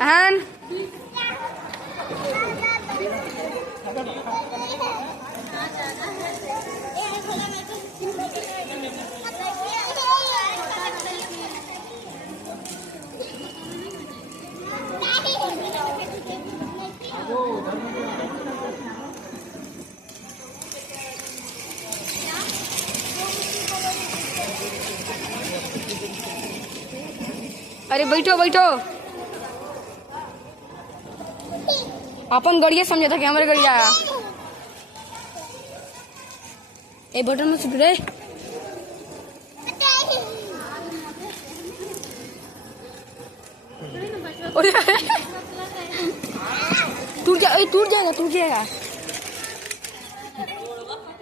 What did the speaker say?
अहन अरे बैठो बैठो। अपन गड़िया समझा था कि हमारे गड़िया आया। ए बटन में सुट रे। टूट जाएगा टूट जाएगा।